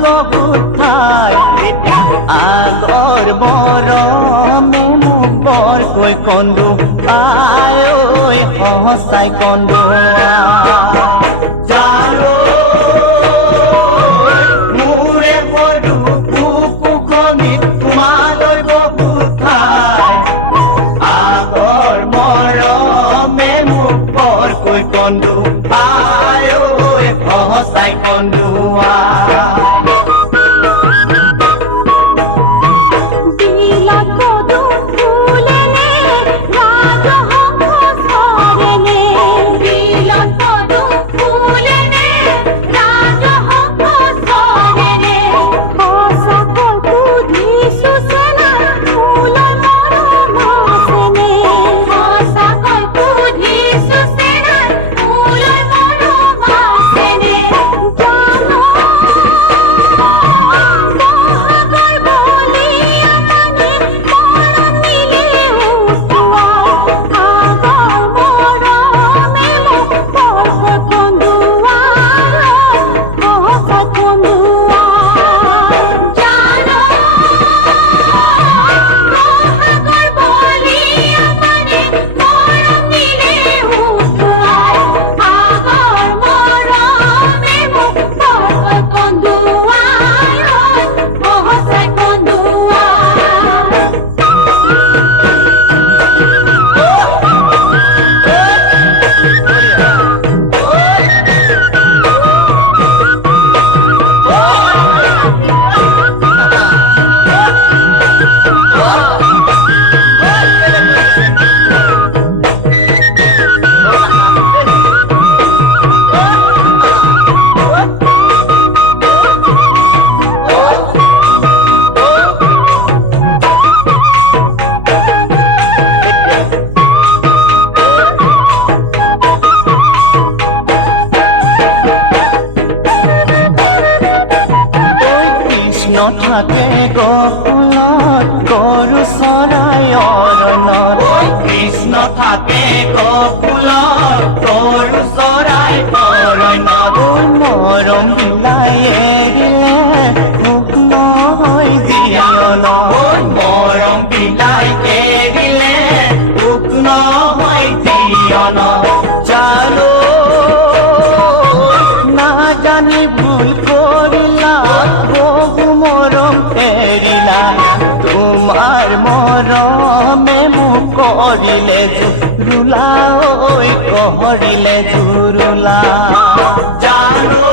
বহুত ঠাই আগৰ মৰমে মোক বৰকৈ কন্দো আই ঐ সঁচাই কন্দোৱা মোৰে সৰু বুকুখনিত তোমালৈ বহুত ঠাই আগৰ মৰমে মোক বৰকৈ কন্দো আই ঐ সঁচাই কন্দোৱা থাকে গকুলত গৰু চৰাই অৰণত কৃষ্ণ থাকে গকুলত গৰু চৰাই অৰণত মৰম বিলাই এৰিলে মোক নহয় জীৱন মৰম বিলাই এৰিলে মোক নহয় জীৱন জানো নাজানি ভুল কৰিলা মৰম এৰিলা তোমাৰ মৰমে মোক কৰিলে জুৰুলা ঐ কৰিলে জুৰুলা জানো